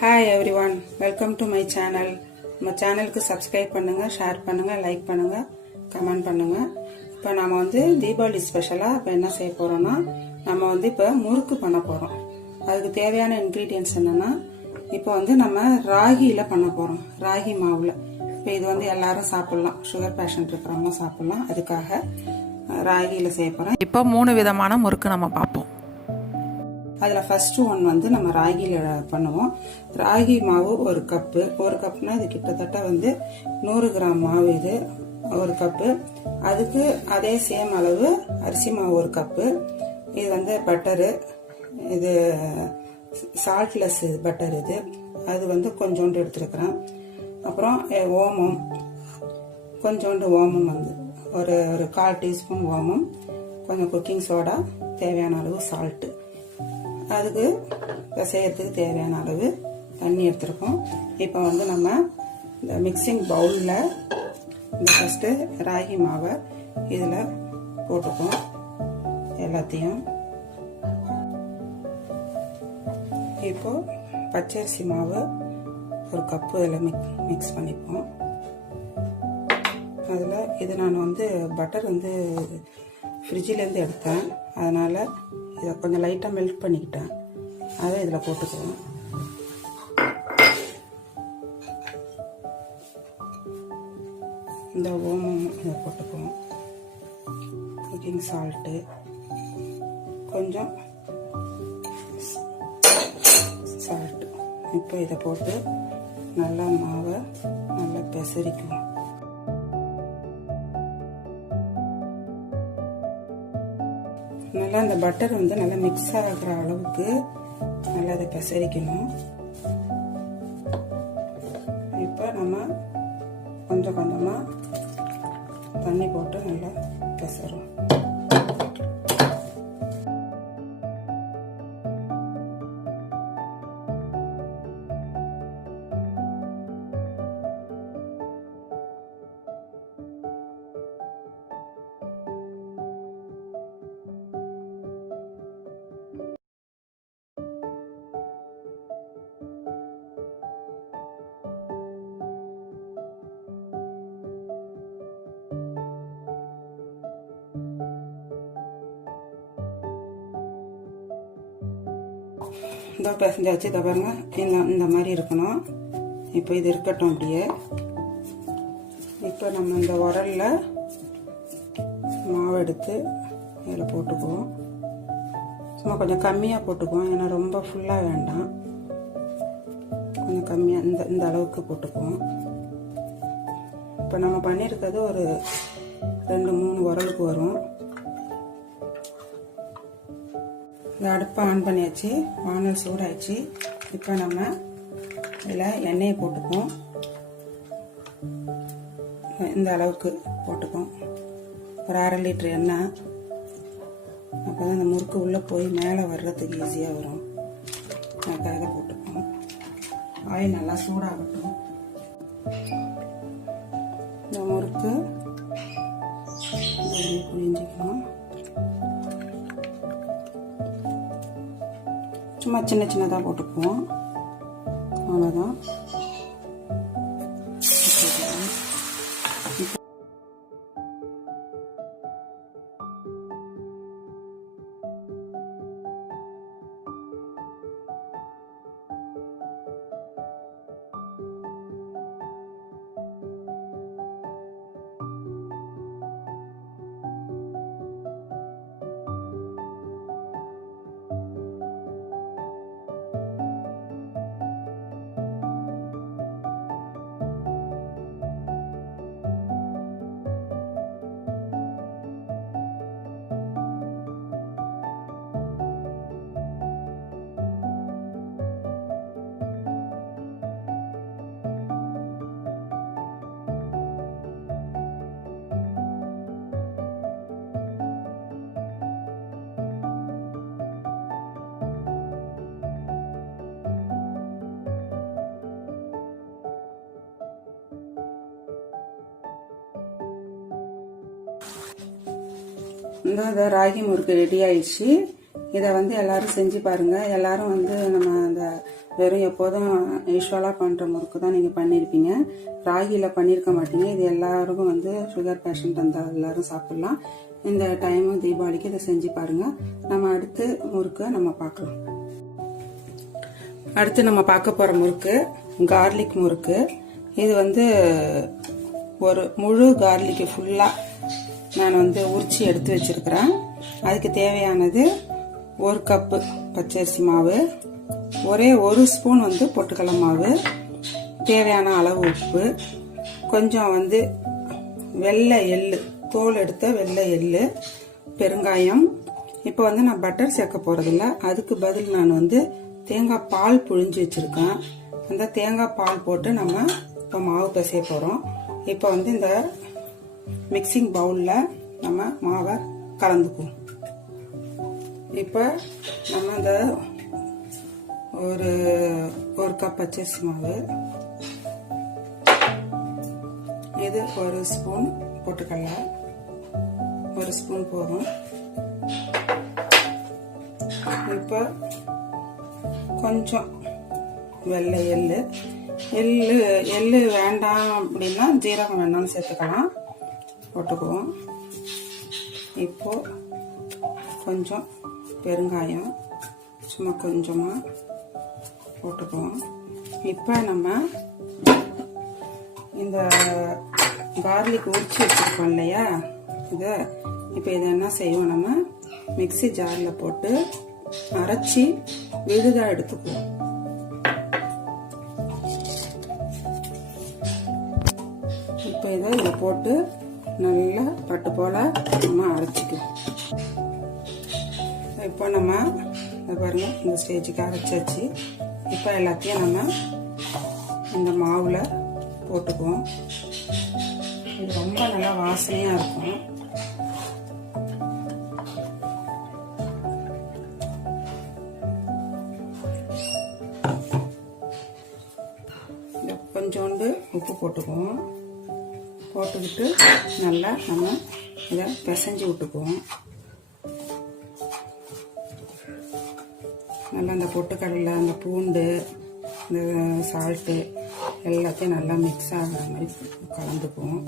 Hi everyone, welcome to my channel. நம்ம சேனலுக்கு subscribe பண்ணுங்க, ஷேர் பண்ணுங்க, லைக் பண்ணுங்க, கமெண்ட் பண்ணுங்க. இப்போ நம்ம தீபாவளி ஸ்பெஷலாக இப்போ என்ன செய்ய போறோம்னா, நம்ம இப்போ முறுக்கு பண்ண போறோம். அதுக்கு தேவையான இன்கிரீடியன்ஸ் என்னன்னா, இப்போ நம்ம ராகியில பண்ண போறோம், ராகி மாவுல. இப்போ இது எல்லாரும் சாப்பிடலாம், சுகர் பேஷண்ட் இருக்கிறவங்க சாப்பிடலாம். அதுக்காக ராகியில செய்ய போறோம். இப்போ 3 விதமான முறுக்கு நம்ம பார்ப்போம். அதில் ஃபர்ஸ்ட் ஒன் நம்ம ராகியில் பண்ணுவோம். ராகி மாவு ஒரு கப்புனா இது கிட்டத்தட்ட 100 கிராம் மாவு. இது ஒரு கப்பு. அதுக்கு அதே சேம் அளவு அரிசி மாவு ஒரு கப்பு. இது பட்டரு, இது சால்ட்லெஸ் பட்டர். இது அது கொஞ்சோண்டு எடுத்துருக்கிறேன். அப்புறம் ஓமம், கொஞ்சோண்டு ஓமம் ஒரு 1/4 டீஸ்பூன் ஓமம், கொஞ்சம் குக்கிங் சோடா, தேவையான அளவு சால்ட்டு, அதுக்கு செய்யறதுக்கு தேவையான அளவு தண்ணி எடுத்துருக்கோம். இப்போ நம்ம இந்த மிக்சிங் பவுலில் இந்த ஃபஸ்ட்டு ராகி மாவை இதில் போட்டுப்போம். எல்லாத்தையும் இப்போ பச்சரிசி மாவு ஒரு கப்பு இதில் மிக்ஸ் பண்ணிப்போம். அதில் இது நான் பட்டர் ஃப்ரிட்ஜிலேருந்து எடுத்தேன், அதனால் இதை கொஞ்சம் லைட்டாக மெல்ட் பண்ணிக்கிட்டேன். அதை இதில் போட்டுக்குவோம். இந்த ஓமம் இதை போட்டுக்குவோம், குக்கிங் சால்ட்டு, கொஞ்சம் சால்ட்டு. இப்போ இதை போட்டு நல்லா மாவை நல்லா பெசரிக்குவோம். நல்லா இந்த பட்டர் நல்லா மிக்ஸ் ஆகிற அளவுக்கு நல்லா இதை பெசரிக்கணும். இப்போ நம்ம கொஞ்சம் கொஞ்சமாக தண்ணி போட்டு நல்லா பெசரும். இந்த பிசைஞ்சாச்சு. இதை பாருங்க, இந்த மாதிரி இருக்கணும். இப்போ இது இருக்கட்டும் அப்படியே. இப்போ நம்ம இந்த உரல்ல மாவு எடுத்து இதில் போட்டுக்குவோம். சும்மா கொஞ்சம் கம்மியாக போட்டுக்குவோம், ஏன்னா ரொம்ப ஃபுல்லாக வேண்டாம். கொஞ்சம் கம்மியாக இந்த அளவுக்கு போட்டுக்குவோம். இப்போ நம்ம பண்ணியிருக்கிறது ஒரு 2-3 உரலுக்கு வரும். இந்த அடுப்பை ஆன் பண்ணியாச்சு, வானல் சூடாயிடுச்சு. இப்போ நம்ம இதில் எண்ணெயை போட்டுக்குவோம். இந்த அளவுக்கு போட்டுக்குவோம், ஒரு 1/2 லிட்டர் எண்ணெய். அப்போ தான் இந்த முறுக்கு உள்ளே போய் மேலே வர்றதுக்கு ஈஸியாக வரும். அதுக்காக போட்டுக்குவோம். ஆயில் நல்லா சூடாகட்டும். இந்த முறுக்கு புரிஞ்சிக்கணும். சும்மா சின்ன சின்னதாக போட்டுக்குவோம், அவ்வளோதான். இந்த ராகி முறுக்கு ரெடி ஆயிடுச்சு. இதை எல்லாரும் செஞ்சு பாருங்க. எல்லாரும் நம்ம அந்த வெறும் எப்போதும் யூஸ்வலாக பண்ணுற முறுக்கு தான் நீங்கள் பண்ணியிருப்பீங்க. ராகியில் பண்ணியிருக்க மாட்டீங்க. இது எல்லாருக்கும் வந்து சுகர் பேஷண்ட் அந்த எல்லாரும் சாப்பிட்லாம். இந்த டைமும் தீபாவளிக்கு இதை செஞ்சு பாருங்கள். நம்ம அடுத்து முறுக்கை நம்ம பார்க்கலாம். அடுத்து நம்ம பார்க்க போகிற முறுக்கு கார்லிக் முறுக்கு. இது வந்து ஒரு முழு கார்லிக்கு ஃபுல்லாக நான் வந்து உரிச்சி எடுத்து வச்சிருக்கிறேன். அதுக்கு தேவையானது 1 கப்பு பச்சரிசி மாவு, ஒரே 1 ஸ்பூன் வந்து பொட்டுக்கடலை மாவு, தேவையான அளவு உப்பு, கொஞ்சம் வந்து வெள்ளை எள்ளு, தோல் எடுத்த வெள்ளை எள்ளு, பெருங்காயம். இப்போ வந்து நான் பட்டர் சேர்க்க போறதில்ல, அதுக்கு பதில் நான் வந்து தேங்காய் பால் புழிஞ்சு வச்சிருக்கேன். அந்த தேங்காய் பால் போட்டு நம்ம இப்போ மாவு பிசைய போறோம். இப்போ வந்து இந்த மிக்சிங் பவுல்ல நம்ம மாவை கலந்துக்குவோம். இப்போ நம்ம இந்த ஒரு கப் பச்சரிசி மாவு, இது 1 ஸ்பூன் பொட்டுக்கடலை, 1 ஸ்பூன் போதும். இப்போ கொஞ்சம் வெள்ளை எள்ளு, எள்ளு வேண்டாம் அப்படின்னா ஜீரகம் வேணாலும் சேர்த்துக்கலாம், போட்டுக்குவோம். இப்போ கொஞ்சம் பெருங்காயம் சும்மா கொஞ்சமாக போட்டுக்குவோம். இப்போ நம்ம இந்த கார்லிக் உரிச்சு வச்சிருக்கோம் இல்லையா, இதை இப்போ இதை என்ன செய்வோம், நம்ம மிக்ஸி ஜாரில் போட்டு அரைச்சி விழுதாக எடுத்துக்குவோம். இப்போ இதை போட்டு நல்லா பட்டு போல நம்ம அரைச்சிக்குவோம். இப்போ நம்ம பாருங்க இந்த ஸ்டேஜுக்கு அரைச்சாச்சு. இப்போ எல்லாத்தையும் நம்ம இந்த மாவுல போட்டுக்குவோம். இது ரொம்ப நல்லா வாசனையா இருக்கும். கொஞ்சோண்டு உப்பு போட்டுக்குவோம். போட்டுக்கிட்டு நல்லா நம்ம இதை பிசைஞ்சு விட்டுக்குவோம். நல்லா அந்த பொட்டுக்கடலை, அந்த பூண்டு, இந்த சால்ட்டு எல்லாத்தையும் நல்லா மிக்ஸ் ஆகிற மாதிரி கலந்துக்குவோம்.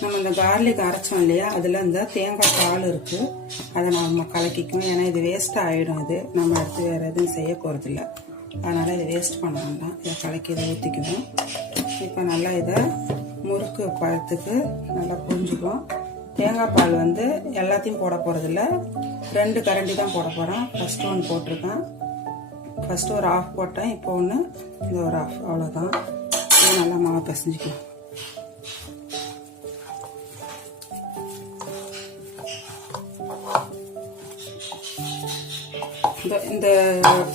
நம்ம இந்த கார்லிக் அரைச்சோம் இல்லையா, அதில் இந்த தேங்காய் பால் இருக்குது, அதை நம்ம கலக்கிக்குவோம். ஏன்னா இது வேஸ்ட் ஆகிடும். இது நம்ம அடுத்து வேறு எதுவும் செய்ய போகிறதில்ல, அதனால் இதை வேஸ்ட் பண்ண வேண்டாம். இதை கலக்கி இதை ஊற்றிக்குவோம். இப்போ நல்லா இதை முறுக்கு பழத்துக்கு நல்லா புரிஞ்சுக்குவோம். தேங்காய் பால் வந்து எல்லாத்தையும் போட போகிறதில்ல, 2 கரண்டி தான் போட போகிறேன். ஃபஸ்ட்டு 1 போட்டிருக்கேன், ஃபஸ்ட்டு ஒரு 1/2 போட்டேன், இப்போ 1, இது ஒரு 1/2, அவ்வளோதான். இதை நல்லா மாவு பிசைஞ்சிக்குவோம்.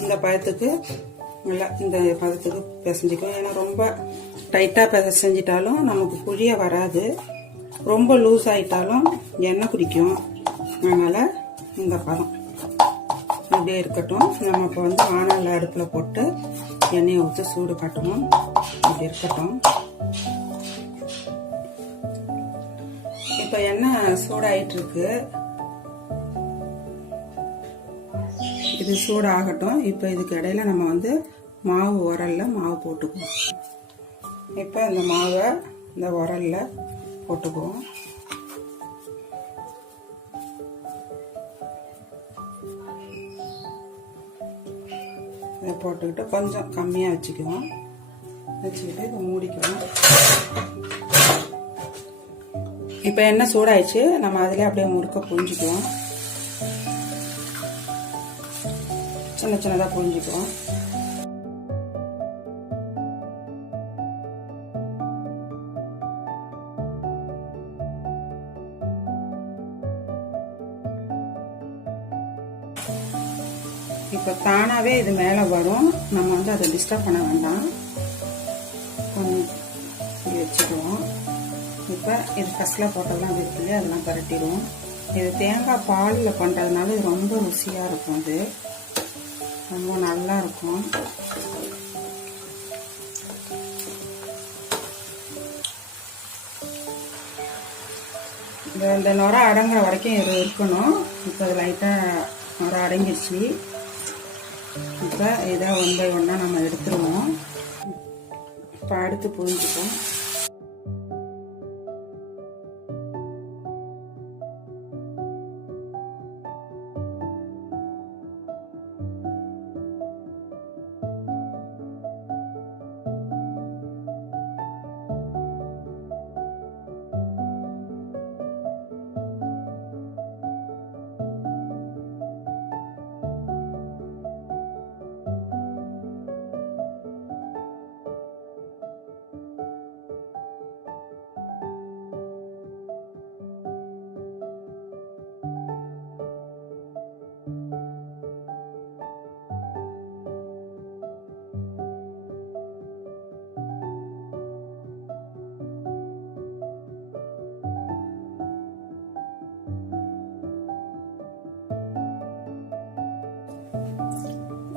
இந்த பழத்துக்கு நல்லா இந்த பதத்துக்கு பிசைஞ்சிக்குவோம். ஏன்னா ரொம்ப டைட்டாக பிசைஞ்சிட்டாலும் நமக்கு புளிய வராது, ரொம்ப லூஸ் ஆகிட்டாலும் எண்ணெய் குடிக்கும். அதனால் இந்த பதம் அப்படியே இருக்கட்டும். நம்ம இப்போ வந்து வானல் அடுப்பில் போட்டு எண்ணெயை ஊற்றி சூடு காட்டணும். அப்படி இருக்கட்டும். இப்போ எண்ணெய் சூடாயிட்டு இருக்கு, இது சூடாகட்டும். இப்போ இதுக்கு இடையில நம்ம வந்து மாவு உரல்ல மாவு போட்டுக்குவோம். இப்போ இந்த மாவை இந்த உரல்ல போட்டுக்குவோம். இதை போட்டுக்கிட்டு கொஞ்சம் கம்மியாக வச்சுக்குவோம். வச்சுக்கிட்டு இதை மூடிக்குவோம். இப்போ எண்ணெய் சூடாயிடுச்சு, நம்ம அதிலே அப்படியே முறுக்க புரிஞ்சுக்குவோம். சின்ன சின்னதாக புரிஞ்சுக்குவோம். இப்போ தானாகவே இது மேலே வரும், நம்ம வந்து அதை டிஸ்டர்ப் பண்ண வேண்டாம். கொஞ்சம் வச்சுக்குவோம். இப்போ இது ஃபஸ்ட்டில் போட்டதெல்லாம் இருக்கு இல்லையா, அதெல்லாம் பரட்டிடுவோம். இது தேங்காய் பாலில் பண்ணுறதுனால இது ரொம்ப ருசியாக இருக்கும். அது ரொம்ப நல்லா இருக்கும். இந்த நுரை அடங்குற வரைக்கும் இது இருக்கணும். இப்போ அது லைட்டாக நுரை அடங்கிடுச்சு. இப்போ இதை 1 by 1 நம்ம எடுத்துருவோம். இப்போ அடுத்து புரிஞ்சுப்போம்.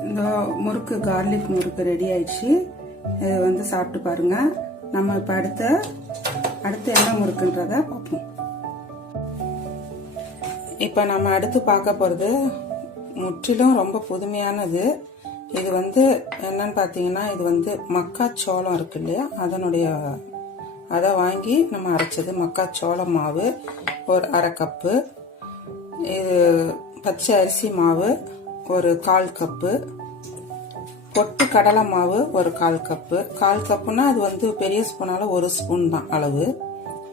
இந்த முறுக்கு கார்லிக் முறுக்கு ரெடி ஆயிடுச்சு. இது வந்து சாப்பிட்டு பாருங்க. நம்ம இப்ப அடுத்து என்ன முறுக்குன்றத பார்ப்போம். இப்ப நம்ம அடுத்து பார்க்க போறது முற்றிலும் ரொம்ப புதுமையானது. இது வந்து என்னன்னு பாத்தீங்கன்னா, இது வந்து மக்காச்சோளம் இருக்கு இல்லையா, அதை வாங்கி நம்ம அரைச்சது மக்காச்சோள மாவு ஒரு 1/2 கப்பு. இது பச்சை அரிசி மாவு ஒரு 1/4 கப்பு. பொட்டு கடலை மாவு ஒரு 1/4 கப்பு. 1/4 கப்புனா அது வந்து பெரிய ஸ்பூனால 1 ஸ்பூன் தான் அளவு.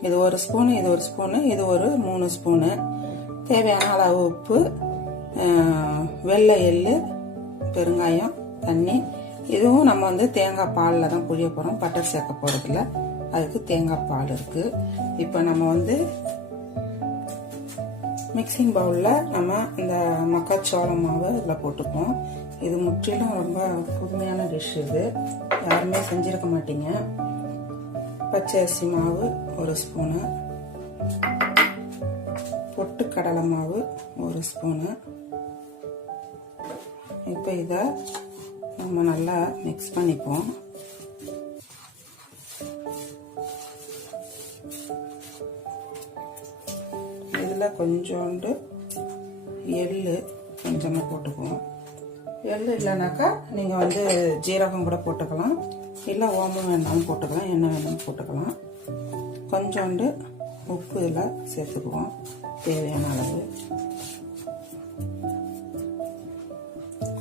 இது 1 ஸ்பூனு, இது 1 ஸ்பூனு, இது ஒரு 3 ஸ்பூனு. தேவையான அளவு உப்பு, வெள்ளை எள்ளு, பெருங்காயம், தண்ணி. இதுவும் நம்ம வந்து தேங்காய் பாலில் தான் புளிய போகிறோம், பட்டர் சேர்க்க போகிறதில்ல. அதுக்கு தேங்காய் பால் இருக்கு. இப்போ நம்ம வந்து மிக்சிங் பவுலில் நம்ம இந்த மக்காச்சோள மாவு இதில் போட்டுப்போம். இது முற்றிலும் ரொம்ப புதுமையான டிஷ். இது யாருமே செஞ்சிருக்க மாட்டீங்க. பச்சை அரிசி மாவு 1 ஸ்பூனு, பொட்டு கடலை மாவு 1 ஸ்பூனு. இப்போ இதை நம்ம நல்லா மிக்ஸ் பண்ணிப்போம். இதில் கொஞ்சோண்டு எள்ளு கொஞ்சமாக போட்டுக்குவோம். எள்ளு இல்லைனாக்கா நீங்கள் வந்து ஜீரகம் கூட போட்டுக்கலாம், இல்லை ஓமம் வேணாலும் போட்டுக்கலாம், எண்ணெய் வேணாலும் போட்டுக்கலாம். கொஞ்சோண்டு உப்பு இதில் சேர்த்துக்குவோம் தேவையான அளவு.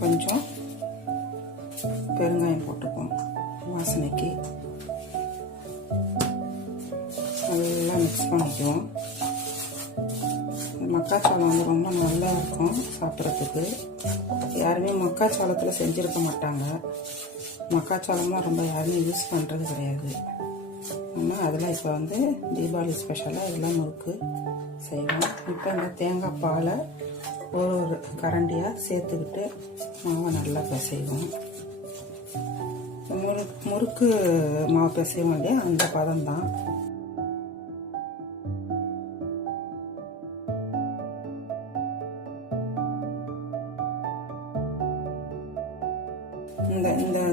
கொஞ்சம் பெருங்காயம் போட்டுக்குவோம் வாசனைக்கு. நல்லா மிக்ஸ் பண்ணிக்குவோம். மக்காச்சோளம் வந்து ரொம்ப நல்லா இருக்கும் சாப்பிட்றதுக்கு. யாருமே மக்காச்சோளத்தில் செஞ்சுருக்க மாட்டாங்க. மக்காச்சோளமாக ரொம்ப யாருமே யூஸ் பண்ணுறது கிடையாது. நம்ம அதில் இப்போ வந்து தீபாவளி ஸ்பெஷலாக இதெல்லாம் முறுக்கு செய்வோம். இப்போ இந்த தேங்காய் பாலை ஒரு கரண்டியாக சேர்த்துக்கிட்டு மாவை நல்லா பிசைவோம். முறுக்கு மாவு பிசைவோம் இல்லையா, அந்த பதம் தான்.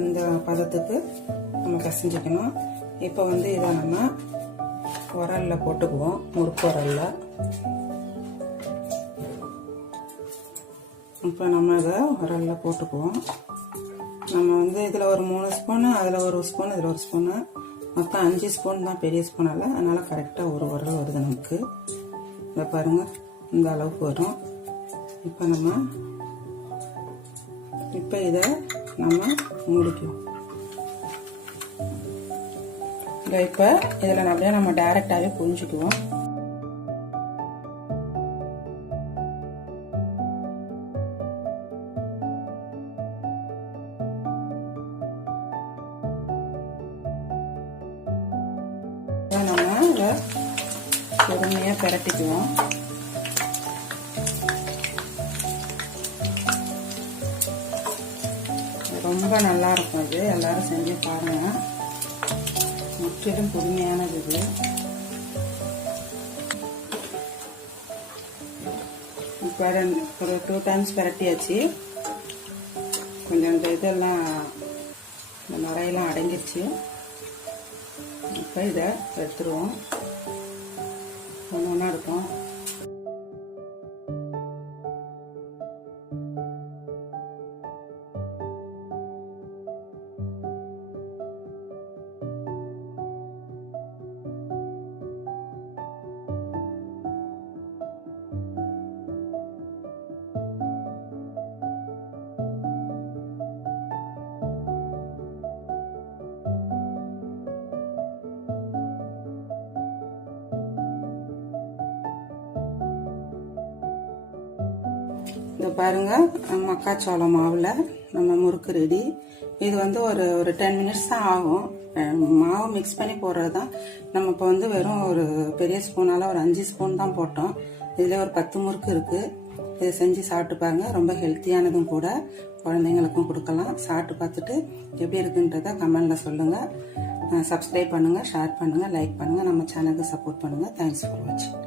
இந்த பதத்துக்கு நம்ம பிசைஞ்சிக்கணும். இப்போ வந்து இதை நம்ம உரல்ல போட்டுக்குவோம், முறுக்கு உரல்ல. இப்போ நம்ம இதை உரல்ல போட்டுக்குவோம். நம்ம வந்து இதில் ஒரு 3 ஸ்பூனு, அதில் 1 ஸ்பூன், இதில் 1 ஸ்பூனு, மொத்தம் 5 ஸ்பூன் தான் பெரிய ஸ்பூனால. அதனால கரெக்டாக ஒரு உரல் வருது நமக்கு. இதை பாருங்க, இந்த அளவுக்கு வரும். இப்போ இதை நம்ம மூடிக்குவோம். இப்போ இதில் அப்படியே நம்ம டைரக்டாகவே புரிஞ்சுக்குவோம். நம்ம இதை பொறுமையாக பிரட்டிக்குவோம். ரொம்ப நல்லா இருக்கும். இது எல்லாரும் செஞ்சு பாருங்க. முற்றிலும் புதுமையானது இது. இப்போ ஒரு 2 டைம்ஸ் பிரட்டியாச்சு. கொஞ்சம் இந்த இதெல்லாம், இந்த மரையெல்லாம் அடங்கிடுச்சு. இப்போ இதை எடுத்துருவோம். ஒன்றா இருக்கும். பாருங்க, மக்காச்சோளம் மாவில் நம்ம முறுக்கு ரெடி. இது வந்து ஒரு 10 மினிட்ஸ் தான் ஆகும். மாவு மிக்ஸ் பண்ணி போடுறது தான். நம்ம இப்போ வந்து வெறும் ஒரு பெரிய ஸ்பூனால ஒரு 5 ஸ்பூன் தான் போட்டோம். இதில் ஒரு 10 முறுக்கு இருக்கு. இதை செஞ்சு சாப்பிட்டு பாருங்க. ரொம்ப ஹெல்த்தியானதும் கூட, குழந்தைங்களுக்கும் கொடுக்கலாம். சாப்பிட்டு பார்த்துட்டு எப்படி இருக்குன்றத கமெண்ட்ல சொல்லுங்க. சப்ஸ்கிரைப் பண்ணுங்க, ஷேர் பண்ணுங்க, லைக் பண்ணுங்க, நம்ம சேனலுக்கு சப்போர்ட் பண்ணுங்க. தேங்க்ஸ் ஃபார் வாட்சிங்.